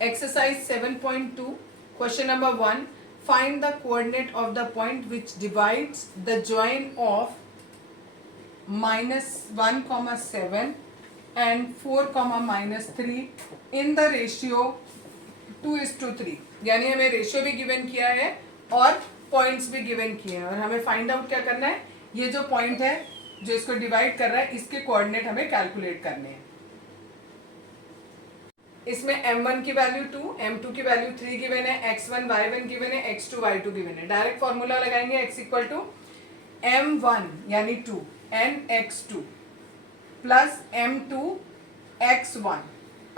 Exercise 7.2, question number 1. Find the coordinate of the point which divides the join of -1, 7 and 4, -3 in the ratio 2:3. यानी हमें ratio भी given किया है और points भी गिवन किए हैं और हमें फाइंड आउट क्या करना है, ये जो पॉइंट है जो इसको डिवाइड कर रहा है इसके कोऑर्डिनेट हमें कैलकुलेट करने हैं। इसमें m1 की वैल्यू 2, m2 की वैल्यू 3 गिवन है, x1 y1 गिवन है, x2 y2 गिवन है। डायरेक्ट फॉर्मूला लगाएंगे x इक्वल टू m1 यानी 2 n x2 plus m2 x1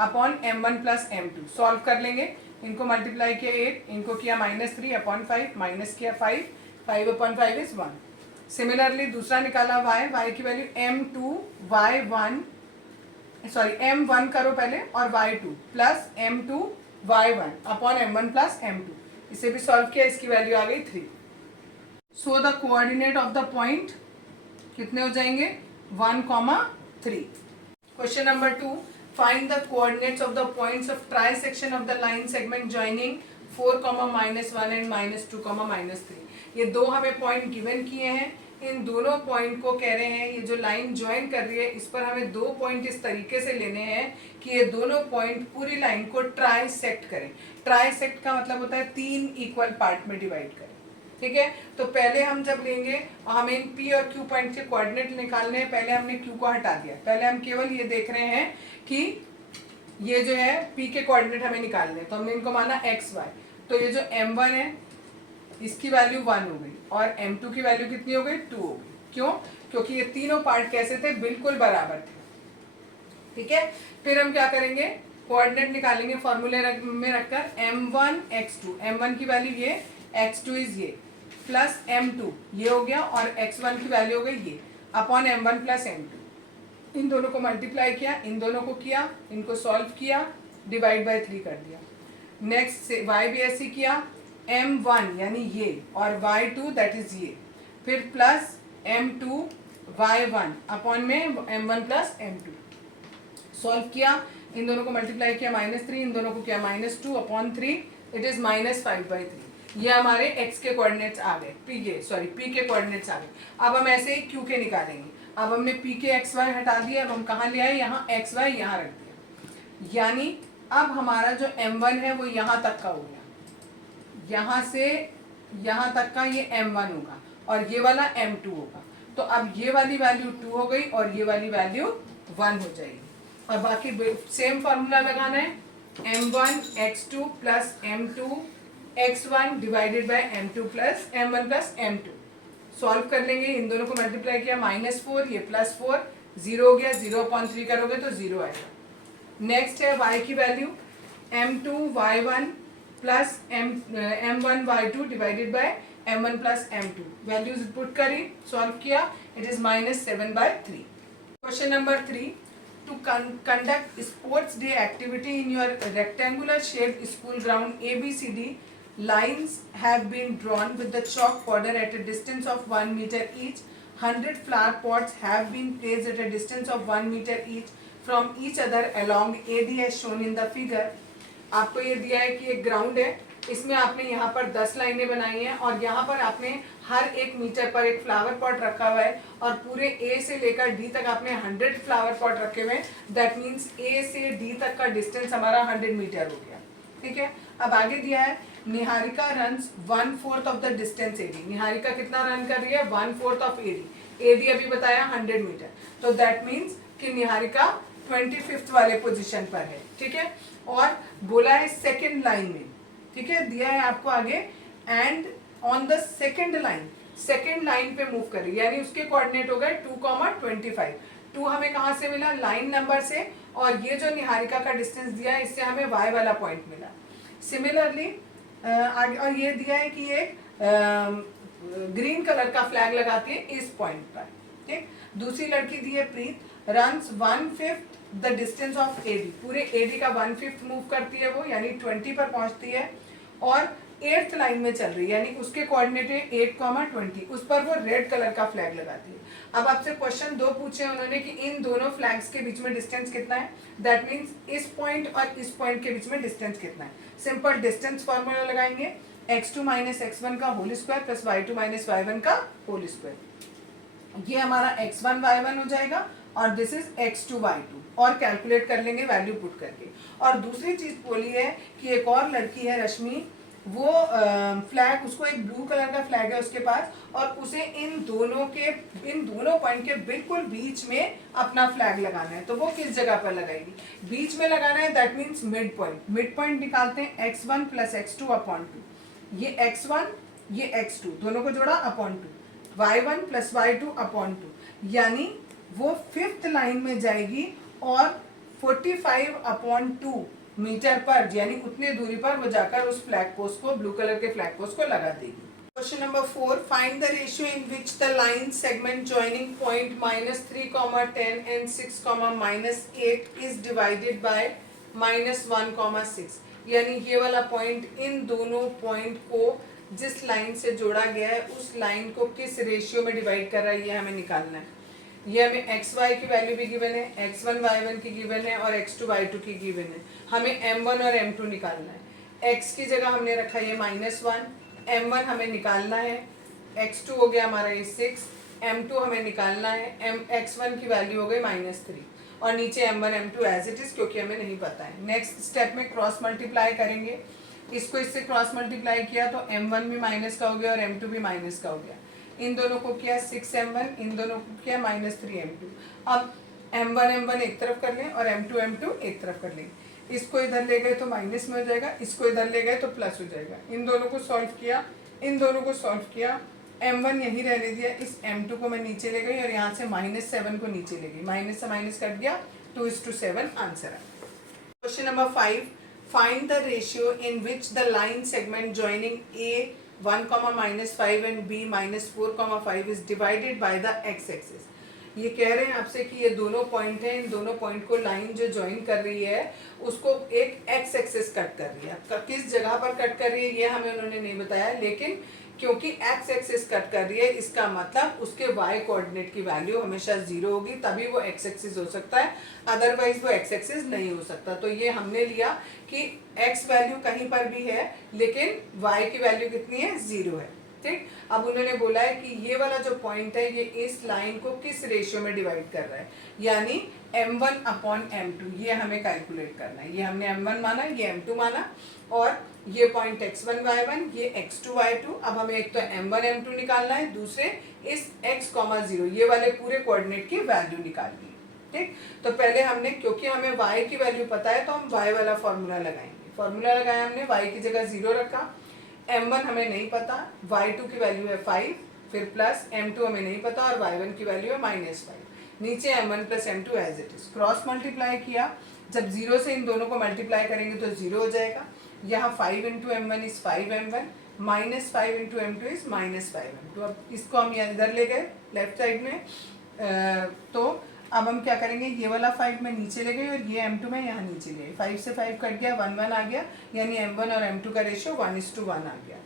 upon m1 plus m2। Solve कर लेंगे, इनको मल्टीप्लाई किया 8, इनको किया -3 अपॉन 5, माइनस किया 5, 5 अपॉन 5 इज 1। सिमिलरली दूसरा निकाला y की value m2 y1 sorry m1 करो पहले और y2 plus m2 y1 upon m1 plus m2। इसे भी सॉल्व किया, इसकी वैल्यू आ गई 3। So the coordinate of the point कितने हो जाएंगे 1, 3। Question number 2, find the coordinates of the points of try section of the line segment joining 4, -1 and -2, -3। ये दो हमें पॉइंट गिवन किए हैं, इन दोनों पॉइंट को कह रहे हैं ये जो लाइन ज्वाइन कर रही है इस पर हमें दो पॉइंट इस तरीके से लेने हैं कि ये दोनों पॉइंट पूरी लाइन को ट्राइसेक्ट करें। ट्राइसेक्ट का मतलब होता है 3 इक्वल पार्ट में डिवाइड करें, ठीक है। तो पहले हम जब लेंगे हमें इन P और Q पॉइंट के कोऑर्डिनेट निकालने हैं। पहले हमने Q को हटा दिया, पहले हम केवल ये देख रहे हैं कि ये जो है P के कोऑर्डिनेट हमें निकालने हैं, तो हमने इनको माना x y। तो ये जो m1 है इसकी वैल्यू 1 हो गई और m2 की वैल्यू कितनी हो गई 2 हो गई। क्यों? क्योंकि ये तीनों पार्ट कैसे थे, बिल्कुल बराबर थे, ठीक है। फिर हम क्या करेंगे, कोऑर्डिनेट निकालेंगे फॉर्मूले में रखकर m1 x2, m1 की वैल्यू ये, x2 इज ये, प्लस m2 ये हो गया और x1 की वैल्यू हो गई ये, अपॉन m1 प्लस m2। इन दोनों को मल्टीप्लाई किया, इन दोनों को किया, इनको सॉल्व किया, डिवाइड बाय 3 कर दिया। नेक्स्ट y भी ऐसे किया, m1 यानी ये और y2 दैट इज ये, फिर प्लस m2 y1 अपॉन में m1 प्लस m2। सॉल्व किया, इन दोनों को मल्टीप्लाई किया -3, इन दोनों को किया -2 अपॉन 3, इट इज -5/3। ये हमारे x के कोऑर्डिनेट्स आ गए, p के कोऑर्डिनेट्स आ गए। अब हम ऐसे ही q के निकालेंगे। अब हमने p के x y हटा दिया, अब हम कहाँ ले आए, यहाँ x y यहाँ रख दिया। यानी अब हमारा जो m1 है वो यहाँ तक का हो गया, यहाँ से यहाँ तक का ये m1 होगा और ये वाला m2 होगा। तो अब ये वाली वैल्यू 2 हो गई और ये वाली वैल्यू 1 हो जाएगी। और बाकी सेम फार्मूला लगाना है, m1 x2 plus m2 x1 divided by m2 plus m1 plus m2। Solve कर लेंगे, इन दोनों को मल्टीप्लाई किया -4, ये +4, 0 हो गया, 0/3 करोगे तो 0 आएगा। नेक्स्ट है y की value m2 y1 plus m1 y2 divided by m1 plus m2। Values put करी, सॉल्व किया, it is -7/3। Question number 3, to conduct sports day activity in your rectangular shaped school ground ABCD, lines have been drawn with the chalk border at a distance of 1 meter each. 100 flower pots have been placed at a distance of 1 meter each from each other along AD as shown in the figure. आपको ये दिया है कि एक ground है, इसमें आपने यहाँ पर 10 लाइनें बनाई हैं और यहाँ पर आपने हर 1 मीटर पर एक फ्लावर पॉट रखा हुआ है और पूरे A से लेकर D तक आपने 100 फ्लावर पॉट रखे हुए हैं। दैट मीन्स A से D तक का डिस्टेंस हमारा 100 मीटर हो गया, ठीक है। अब आगे दिया है Niharika runs 1/4 of the distance AD। Niharika कितना रन कर रही है, 1/4 ऑफ AD अभी बताया 100 मीटर। तो दैट मीन्स कि निहारिका 25th वाले पोजीशन पर है, ठीक है। और बोला है सेकंड लाइन में, ठीक है, दिया है आपको आगे, and on the second line पे मूव करिए, यानी उसके कोऑर्डिनेट हो गए 2,25। 2 हमें कहाँ से मिला, लाइन नंबर से, और ये जो निहारिका का डिस्टेंस दिया है इससे हमें y वाला पॉइंट मिला। सिमिलरली आगे और ये दिया है कि ये ग्रीन कलर का फ्लैग लगाती है इस पॉइंट पर, ठीक। दूसरी लड़की दी है Preet, runs 1/5 the distance of AD, पूरे AD का 1/5 मूव करती है वो, यानी 20 पर पहुंचती है और 8th लाइन में चल रही है, यानी उसके कोऑर्डिनेट है 8,20, उस पर वो रेड कलर का फ्लैग लगाती है। अब आपसे क्वेश्चन 2 पूछे उन्होंने कि इन दोनों फ्लैग्स के बीच में डिस्टेंस कितना है, दैट मीन्स इस पॉइंट और इस पॉइंट के बीच में डिस्टेंस कितना है। सिंपल डिस्टेंस फॉर्मूला लगाएंगे, x2 माइनस x1 का whole square plus y2 minus y1 का होल स्क्वायर। ये हमारा x1 y1 हो जाएगा और दिस इज x2 y2, और कैलकुलेट कर लेंगे वैल्यू पुट करके। और दूसरी चीज बोली है कि एक और लड़की है रश्मि, वो फ्लैग, उसको एक ब्लू कलर का फ्लैग है उसके पास, और उसे इन दोनों पॉइंट के बिल्कुल बीच में अपना फ्लैग लगाना है। तो वो किस जगह पर लगाएगी, बीच में लगाना है, that means mid point. Mid point निकालते हैं x1 प्लस x2 अपॉन 2, ये x1 ये x2 दोनों को जोड़ा upon 2, y1 plus y2 upon 2, यानी वो 5th लाइन में जाएगी और 45 अपॉन 2 मीटर पर, यानी उतनी दूरी पर वो जाकर उस फ्लैग पोस्ट को, ब्लू कलर के फ्लैग पोस्ट को लगा देगी। Question number 4, find the ratio in which the line segment joining point -3,10 and 6,-8 is divided by -1,6। यानी ये वाला पॉइंट इन दोनों पॉइंट को जिस लाइन से जोड़ा गया है उस लाइन को किस रेशियो में डिवाइड कर रहा है, ये हमें निकालना है। ये हमें एक्स वाई की वैल्यू भी गिवन है, x1 y1 की गिवन है और x2 y2 की गिवन है। हमें m1 और m2 निकालना है। x की जगह हमने रखा ये -1, m1 हमें निकालना है, x2 हो गया हमारा ये 6, m2 हमें निकालना है, x1 की वैल्यू हो गई -3, और नीचे m1 m2 as it is, क्योंकि हमें नहीं पता है। नेक्स्ट स्टेप में क्रॉस मल्टीप्लाई करेंगे, इसको इससे क्रॉस मल्टीप्लाई किया तो m1 भी माइनस का हो गया और m2 भी माइनस का हो गया। इन दोनों को किया 6m1, इन दोनों को किया -3m2। अब m1 एक तरफ कर लें और m2 एक तरफ कर लें। इसको इधर ले गए तो माइनस में हो जाएगा, इसको इधर ले गए तो प्लस हो जाएगा। इन दोनों को सॉल्व किया, इन दोनों को सॉल्व किया, m1 यहीं रहने दिया, इस m2 को मैं नीचे ले गई और यहाँ से -7 को नीचे ले गई, माइनस से माइनस कट गया, 2:7 आंसर है। Question number 5, find the ratio in which the line segment joining a 1,-5 and b -4,5 is divided by the x axis। ये कह रहे हैं आपसे कि ये दोनों पॉइंट हैं, इन दोनों पॉइंट को लाइन जो ज्वाइन कर रही है उसको एक x एक्सिस कट कर रही है। किस जगह पर कट कर रही है ये हमें उन्होंने नहीं बताया, लेकिन क्योंकि x एक्सिस कट कर रही है इसका मतलब उसके y कोऑर्डिनेट की वैल्यू हमेशा 0 होगी, तभी वो x एक्सिस हो सकता है, अदरवाइज वो x एक्सिस नहीं हो सकता। तो ये हमने लिया कि x वैल्यू कहीं पर भी है लेकिन y की वैल्यू कितनी है, 0 है। ठीक, अब उन्होंने बोला है कि ये वाला जो पॉइंट है ये इस लाइन को किस रेशियो में डिवाइड कर रहा है, यानी m1 अपॉन m2, ये हमें कैलकुलेट करना है। ये हमने m1 माना, ये m2 माना, और ये पॉइंट x1 y1, ये x2 y2। अब हमें एक तो m1 m2 निकालना है, दूसरे इस x, 0 ये वाले पूरे कोऑर्डिनेट की वैल्यू निकालनी है। ठीक, तो पहले हमने, क्योंकि हमें y की वैल्यू पता है तो हम y वाला फॉर्मूला लगाएंगे। फॉर्मूला लगाया हमने, y की जगह 0 रखा, m1 हमें नहीं पता, y2 की वैल्यू है 5, फिर प्लस m2 हमें नहीं पता और y1 की वैल्यू है -5, नीचे m1 plus m2 as it is. Cross multiply किया, जब 0 से इन दोनों को मल्टीप्लाई करेंगे तो 0 हो जाएगा। यहाँ 5 into m1 is 5m1, -5 into m2 is -5m2। अब इसको हम यहाँ इधर ले गए लेफ्ट साइड में, तो अब हम क्या करेंगे, ये वाला 5 में नीचे ले गए और ये m2 में यहाँ नीचे ले गए, 5 से 5 कट गया, 1 आ गया, यानी m1 और m2 का रेशियो 1:1 आ गया।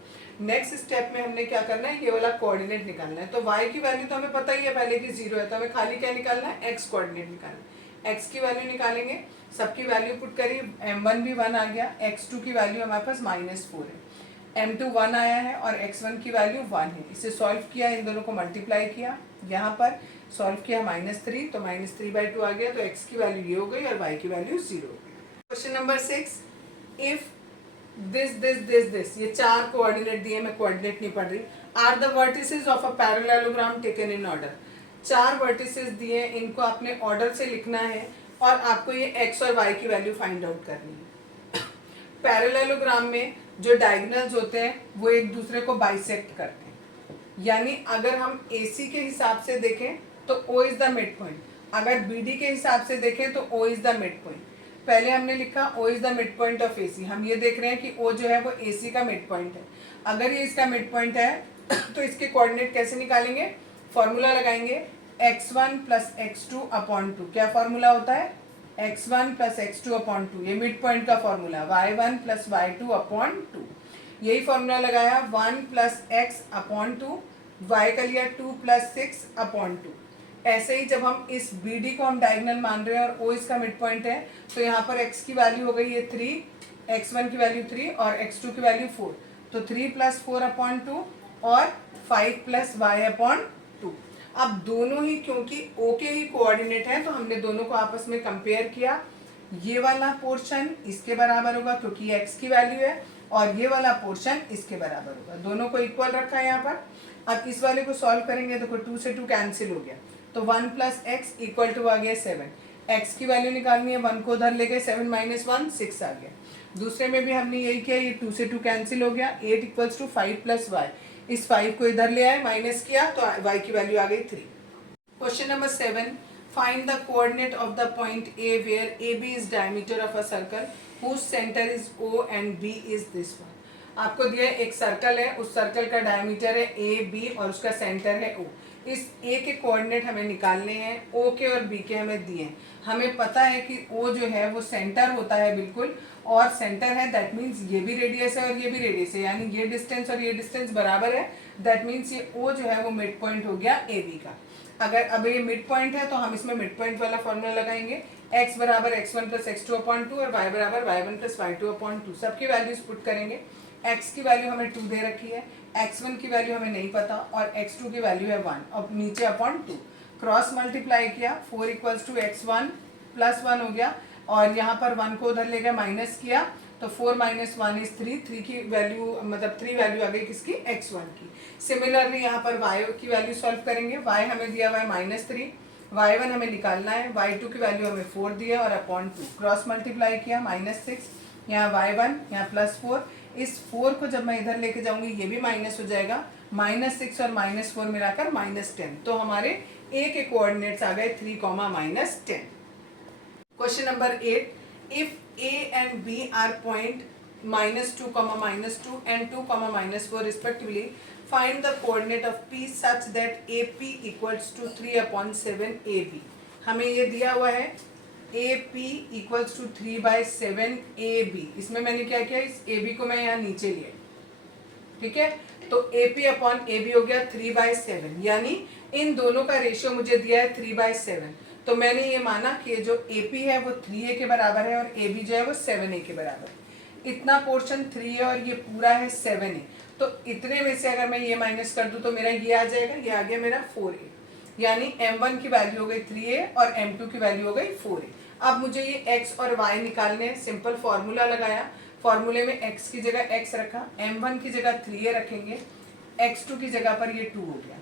नेक्स्ट स्टेप में हमने क्या करना है, ये वाला कोऑर्डिनेट निकालना है। तो y की वैल्यू तो हमें पता ही है पहले की 0 है, तो हमें खाली क्या निकालना है, x कोऑर्डिनेट निकालना है। x की वैल्यू निकालेंगे, सबकी वैल्यू पुट करिए, m1 भी 1 आ गया, x2 की वैल्यू हमारे पास -4 है, m2 1 आया है और x1 की वैल्यू 1 है। इसे सॉल्व किया, इन दोनों को मल्टीप्लाई किया, यहाँ पर सॉल्व किया -3, तो -3/2 आ गया, तो x की वैल्यू ये हो गई और y की वैल्यू 0 हो गई। क्वेश्चन नंबर 6, इफ दिस ये 4 कोऑर्डिनेट दिए, मैं कोऑर्डिनेट नहीं पढ़ रही, are the vertices of a parallelogram taken in order. 4 vertices दिए, इनको आपने ऑर्डर से लिखना है और आपको ये x और y की वैल्यू फाइंड आउट करनी है। पैरेललोग्राम में जो डायगोनल्स होते हैं वो एक दूसरे को बाइसेक्ट करते हैं, यानी अगर हम AC के हिसाब से देखें तो O is the mid point, अगर BD के हिसाब से देखें तो O is the mid point. पहले हमने लिखा O is the mid point of AC, हम ये देख रहे हैं कि O जो है वो AC का मिड पॉइंट है। अगर ये इसका मिड पॉइंट है तो इसके कोऑर्डिनेट कैसे निकालेंगे, फॉर्मूला लगाएंगे, x1 प्लस x2 अपॉन 2। क्या फॉर्मूला होता है, x1 प्लस x2 अपॉन 2, ये मिड पॉइंट का formula, y1 plus y2 upon 2। यही फॉर्मूला लगाया 1 प्लस एक्स अपॉन 2, वाई का लिया 2 प्लस 6 अपॉन 2। ऐसे ही जब हम इस बी डी को हम डायगोनल मान रहे हैं और ओ इसका मिड पॉइंट है, तो यहाँ पर एक्स की वैल्यू हो गई है 3, x1 की वैल्यू 3 और x2 की वैल्यू 4, तो 3 प्लस 4 अपॉन 2 और 5 प्लस वाई अपॉन 2। अब दोनों ही क्योंकि ओ के ही कोऑर्डिनेट हैं, तो हमने दोनों को आपस में कंपेयर किया। ये वाला पोर्शन इसके बराबर होगा क्योंकि ये x की वैल्यू है, और ये वाला पोर्शन इसके बराबर होगा। दोनों को इक्वल रखा है यहाँ पर। अब इस वाले को सॉल्व करेंगे, देखो 2 से 2 कैंसिल हो गया, तो 1 प्लस एक्स इक्वल टू आ गया 7। एक्स की वैल्यू निकालनी है, 1 को उधर ले गए, 7 माइनस 1 6 आ गया। दूसरे में भी हमने यही किया, ये 2 से 2 कैंसिल हो गया, 8 इक्वल्स टू 5 प्लस वाई। इस 5 को इधर ले आए, माइनस किया, तो y की वैल्यू आ गई 3। Question number 7, find the coordinate of the point A where AB is diameter of a circle whose centre is O and B is this one. आपको दिया एक सर्कल है, उस सर्कल का डायमीटर है AB और उसका सेंटर है O। इस A के कोऑर्डिनेट हमें निकालने हैं, O के और B के हमें दिए हैं। हमें पता है कि O जो है वो सेंटर होता है बिल्कुल, और सेंटर है दैट मीन्स ये भी रेडियस है और ये भी रेडियस है, यानी ये डिस्टेंस और ये डिस्टेंस बराबर है। दैट मीन्स ये O जो है वो मिड पॉइंट हो गया AB का। अगर अब ये मिड पॉइंट है तो हम इसमें मिड पॉइंट वाला फॉर्मूला लगाएंगे, x बराबर x1 प्लस x2 अपॉन 2 और y बराबर y1 प्लस y2 अपॉन 2। सबकी वैल्यूज पुट करेंगे। x की वैल्यू हमें 2 दे रखी है, x1 की वैल्यू हमें नहीं पता और x2 की वैल्यू है 1, और नीचे अपॉन 2। क्रॉस मल्टीप्लाई किया, 4 इक्वल्स टू x1 प्लस 1 हो गया, और यहाँ पर 1 को उधर ले गए, माइनस किया, तो 4 माइनस 1 इज 3। 3 की वैल्यू मतलब 3 वैल्यू आ गई किसकी, x1 की। सिमिलरली यहाँ पर y की वैल्यू सॉल्व करेंगे। y हमें दिया हुआ है -3, y1 हमें निकालना है, y2 की वैल्यू हमें 4 दिया और अपॉन 2। क्रॉस मल्टीप्लाई किया, -6, यहाँ y1 यहाँ +4। इस 4 को जब मैं इधर लेके जाऊंगी ये भी माइनस हो जाएगा, -6 और -4 मिलाकर -10। तो हमारे a के कोऑर्डिनेट्स आ गए 3, -10। Question number 8, if A and B are point -2, -2 and 2, -4 respectively, find the coordinate of P such that AP equals to 3/7 AB। हमें ये दिया हुआ है AP equals to 3/7 AB। इसमें मैंने क्या किया, इस AB को मैं यहाँ नीचे लिया, ठीक है, तो AP अपॉन AB हो गया 3/7, यानी इन दोनों का रेशियो मुझे दिया है 3/7। तो मैंने ये माना कि जो AP है वो 3A के बराबर है और AB जो है वो 7A के बराबर है। इतना पोर्शन 3 है और ये पूरा है 7A, तो इतने में से अगर मैं ये माइनस कर दूं तो मेरा ये आ जाएगा, ये आ गया मेरा 4A, यानी M1 की वैल्यू हो गई 3A और M2 की वैल्यू हो गई 4A। अब मुझे ये x और y निकालने हैं। सिंपल फॉर्मूला लगाया, फॉर्मूले में x की जगह x रखा, M1 की जगह 3A रखेंगे, x2 की जगह पर ये 2 हो गया,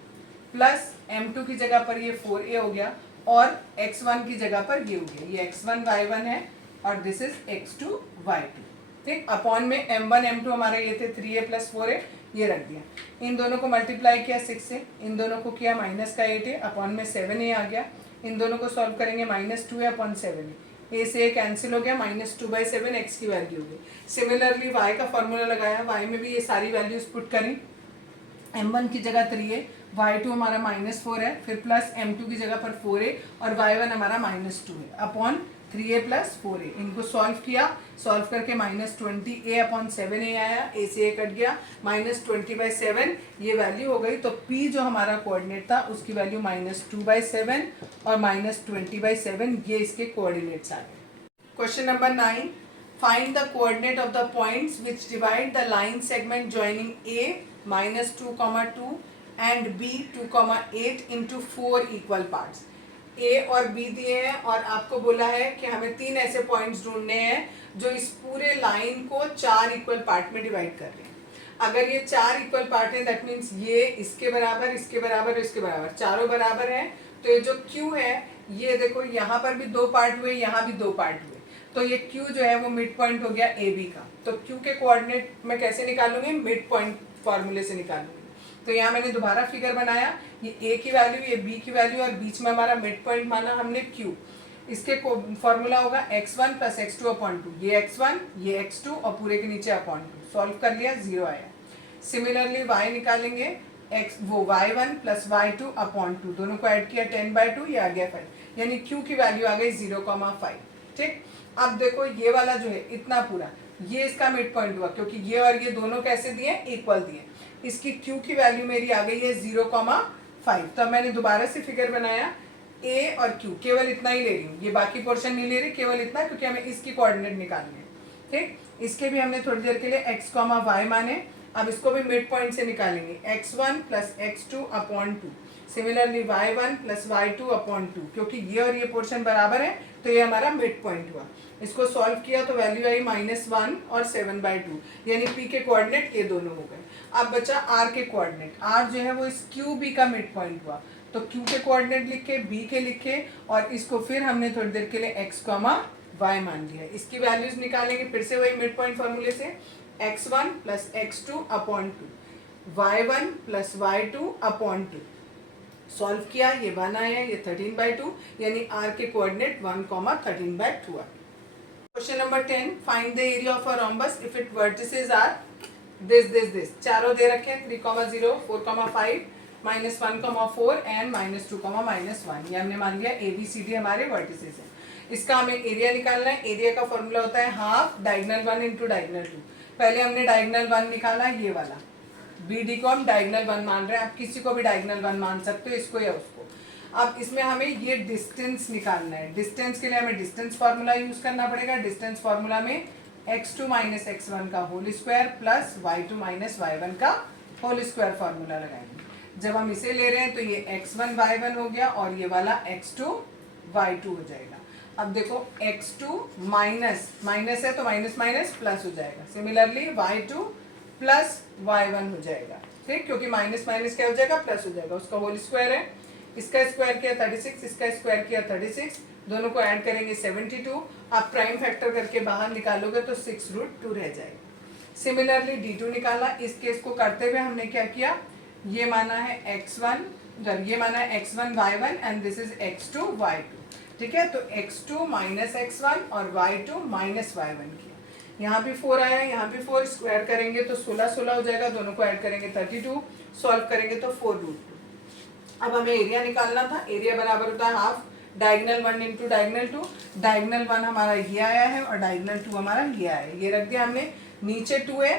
प्लस M2 की जगह पर ये 4A हो गया, और x1 की जगह पर ये हो गया, ये x1 y1 है और दिस इज x2 y2, ठीक। अपॉन में m1 m2 हमारे ये थे 3a प्लस 4a, ये रख दिया। इन दोनों को मल्टीप्लाई किया 6 से, इन दोनों को किया माइनस का 8a, अपॉन में 7a आ गया। इन दोनों को सॉल्व करेंगे, -2a अपॉन 7a, a से a कैंसिल हो गया, -2/7 x की वैल्यू हो गई। सिमिलरली y का फॉर्मूला लगाया, y में भी ये सारी वैल्यूज पुट करी। m1 की जगह 3a, y2 हमारा -4 है, फिर प्लस m2 की जगह पर 4a और y1 हमारा -2 है, अपॉन 3a प्लस 4a। इनको सॉल्व किया, सॉल्व करके -20a अपॉन 7a आया, a से a कट गया, -20/7 ये वैल्यू हो गई। तो p जो हमारा कोऑर्डिनेट था उसकी वैल्यू -2/7 और -20/7, ये इसके कोऑर्डिनेट्स आ गए। Question number 9, find the coordinate of the points which divide the line segment joining A -2, 2 and B 2, 8 into 4 equal parts। A और B दिए हैं और आपको बोला है कि हमें 3 ऐसे पॉइंट्स ढूंढने हैं जो इस पूरे लाइन को 4 इक्वल पार्ट में डिवाइड कर रहे हैं। अगर ये 4 इक्वल पार्ट है दैट मीन्स ये इसके बराबर, इसके बराबर, इसके बराबर, चारों बराबर है। तो ये जो Q है, ये देखो यहाँ पर भी 2 पार्ट हुए, यहाँ भी 2 पार्ट हुए, तो ये Q जो है वो मिड पॉइंट हो गया AB का। तो Q के कोऑर्डिनेट मैं कैसे निकालूंगी, मिड पॉइंट फॉर्मूले से निकालूंगी। तो यहाँ मैंने दोबारा फिगर बनाया, ये A की वैल्यू, ये B की वैल्यू और बीच में हमारा मिड पॉइंट माना हमने Q। इसके फॉर्मूला होगा x1 प्लस x2 अपॉन 2, ये x1 ये x2 और पूरे के नीचे अपॉन 2। सॉल्व कर लिया, 0 आया। सिमिलरली y निकालेंगे, वो y1 प्लस y2 अपॉन 2, दोनों को ऐड किया 10/2, ये आ गया 5, यानी Q की वैल्यू आ गई 0,5। ठीक, अब देखो ये वाला जो है इतना पूरा, ये इसका मिड पॉइंट हुआ क्योंकि ये और ये दोनों कैसे दिए, इक्वल दिए। इसकी Q की वैल्यू मेरी आ गई है 0,5। तो अब मैंने दोबारा से फिगर बनाया, A और Q केवल इतना ही ले रही हूँ, ये बाकी पोर्शन नहीं ले रही, केवल इतना, क्योंकि हमें इसकी कोऑर्डिनेट निकालनी है। ठीक, इसके भी हमने थोड़ी देर के लिए x, y माने। अब इसको भी मिड पॉइंट से निकालेंगे, x1 plus x2 upon 2, similarly y1 plus y2 upon 2, क्योंकि ये और ये पोर्शन बराबर है तो ये हमारा मिड पॉइंट हुआ। इसको सॉल्व किया तो वैल्यू आई -1 और 7/2, यानी p के कोऑर्डिनेट ये दोनों हो गए। अब बचा r के कोऑर्डिनेट, r जो है वो इस QB का मिड पॉइंट हुआ, तो Q के कोऑर्डिनेट लिखे, B के लिखे, और इसको फिर हमने थोड़ी देर के लिए x, y मान लिया। इसकी वैल्यूज निकालेंगे फिर से वही मिड पॉइंट फॉर्मूले से, x1 plus x2 upon 2, y1 plus y2 upon 2। Solve किया, ये 1 आया, ये 13/2, यानी r के कोऑर्डिनेट 1, 13/2 आ। Question number 10, find the area of a rhombus if it vertices are this. चारों दे रखे हैं, 3,0, 4,5, -1,4 एंड -2, -1। ये हमने मान लिया ABCD हमारे वर्टिसेस हैं। इसका हमें एरिया निकालना है। एरिया का फॉर्मूला होता है हाफ डायगोनल 1 इंटू डायगोनल 2। पहले हमने डायगोनल 1 निकाला, ये वाला BD को हम डायगोनल 1 मान रहे हैं, आप किसी को भी डायगोनल 1 मान सकते हो, इसको या उसको। अब इसमें हमें ये डिस्टेंस निकालना है। डिस्टेंस के लिए हमें डिस्टेंस फार्मूला यूज करना पड़ेगा। डिस्टेंस फार्मूला में x2 माइनस x1 का whole square plus y2 minus y1 का होल स्क्वायर फार्मूला लगाएंगे। जब हम इसे ले रहे हैं तो ये x1 y1 हो गया और ये वाला x2 y2 हो जाएगा। अब देखो x2 माइनस है तो माइनस माइनस प्लस हो जाएगा, सिमिलरली y2 प्लस y1 हो जाएगा। ठीक, क्योंकि माइनस माइनस क्या हो जाएगा, प्लस हो जाएगा। उसका होल स्क्वायर है, इसका स्क्वायर किया 36, इसका स्क्वायर किया 36, दोनों को ऐड करेंगे 72। आप प्राइम फैक्टर करके बाहर निकालोगे तो 6√2 रह जाएगा। सिमिलरली D2 निकाला। इस केस को करते हुए हमने क्या किया, ये माना है x1, ये माना है x1 y1 and this is x2 y2। ठीक है, तो x2 माइनस x1 और y2 माइनस y1 किया। यहाँ भी 4 आया, यहाँ भी 4, स्क्वायर करेंगे तो 16 हो जाएगा, दोनों को ऐड करेंगे 32, सॉल्व करेंगे तो 4√2। अब हमें एरिया निकालना था। एरिया बराबर होता है half diagonal 1 into diagonal 2। Diagonal 1 हमारा ये आया है और डायगोनल 2 हमारा ये आया है, ये रख दिया हमने। नीचे 2 है,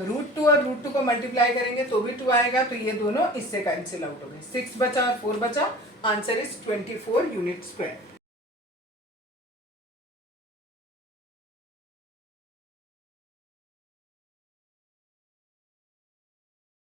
√2 और √2 को मल्टीप्लाई करेंगे तो भी 2 आएगा, तो ये दोनों इससे कैंसिल आउट हो गए। 6 बचा और 4 बचा, आंसर इज 24 यूनिट स्क्वायर।